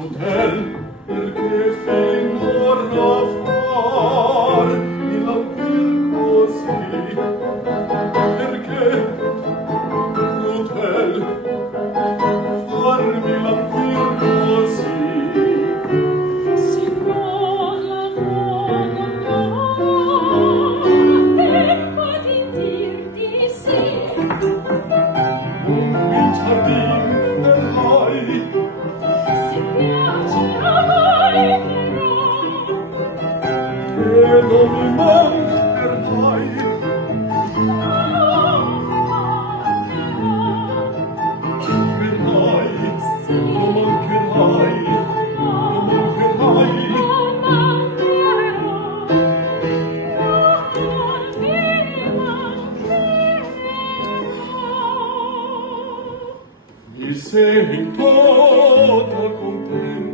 l'hotel perché finora far mi lampir così perché l'hotel farmi lampir così Si vuole, tempo di dirti sì. in giardin verrai Se piace a voi però, e non mi mancherai verrai non mancherai non mancherai mi sento contento